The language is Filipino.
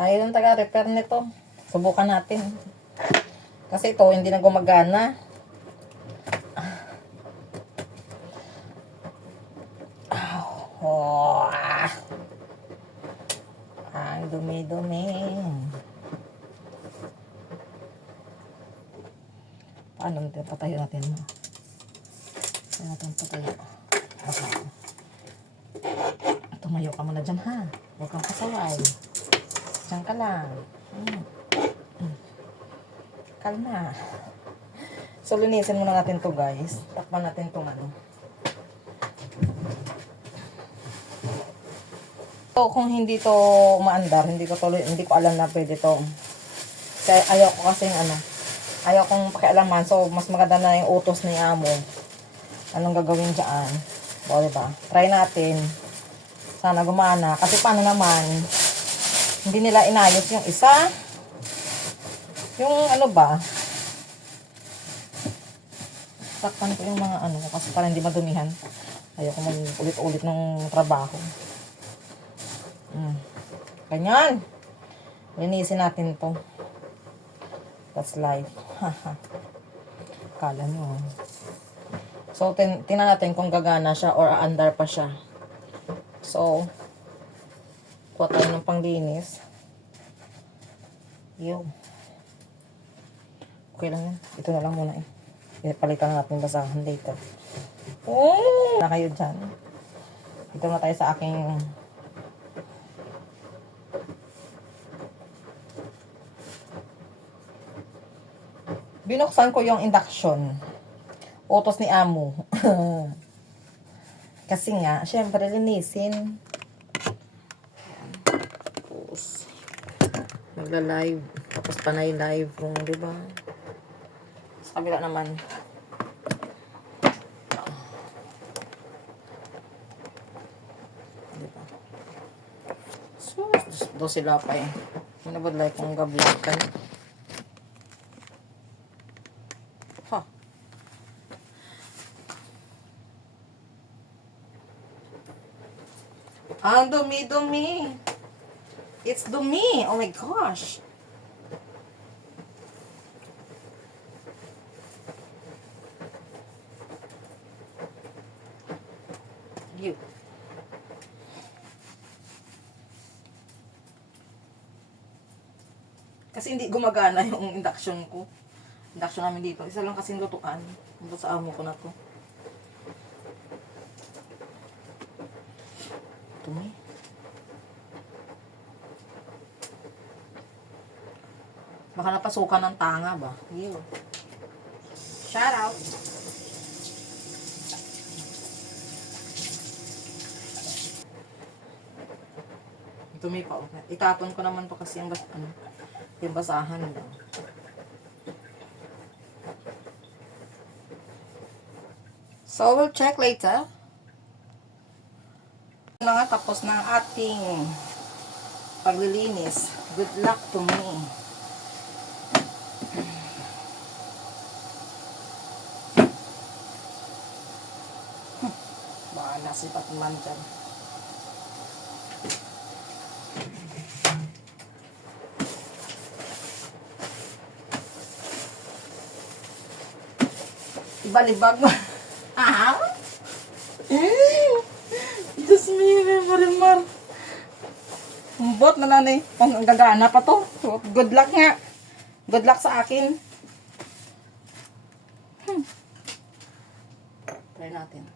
Tayo ng taga-repair nito. Subukan natin. Kasi ito, hindi na gumagana. Oh, ang dumi-dumi. Paano natin patayo natin? Paano natin patayo? Tumayo ka muna dyan, ha? Huwag kang pasaway. Diyan ka lang. Kalma. So, linisin muna natin to, guys. Takpan natin itong ano. So, kung hindi to maandar, hindi ko alam na pwede to. Kaya ayaw ko kasing ano, ayaw kong pakialaman. So, mas maganda na yung utos ni amo. Anong gagawin dyan? O, diba? Try natin. Sana gumana. Kasi paano naman, hindi nila inayos yung isa. Yung ano ba? Saktan ko yung mga ano, kasi para hindi madumihan. Ayaw ko mag-ulit-ulit ng trabaho. Ganyan. Linisin natin to. That's life. Kala nyo. So, tingnan natin kung gagana siya or aandar pa siya. So, kuha tayo ng panglinis. Yo. Okay lang yan. Ito na lang muna eh. Palitan na natin basahan later. Na kayo dyan. Ito na tayo sa aking binuksan ko yung induction. Utos ni amo. Kasi nga, syempre linisin. Tapos, nagla-live. Tapos panay live room, diba? Sa kabila naman. Diba? So, do sila pa eh. Minabadlay kong gablakan. Ang dumi-dumi. It's dumi. Oh my gosh. You. Kasi hindi gumagana yung induction ko. Induction namin dito. Isa lang kasing lutuan. Ito sa amo ko na to. Dumi. Baka napasukan ng tanga ba? Ew. Shout out. Dumi pa. Itapon ko naman to kasi yung basahan nila. So, we'll check later. Na nga, tapos ng ating paglilinis. Good luck to me. Baka nasipat man dyan. Ibalibag mo. Ah? Diyos me, Marimar. Umbot na nanay. Pang gagana pa to. Good luck nga. Good luck sa akin. Try natin.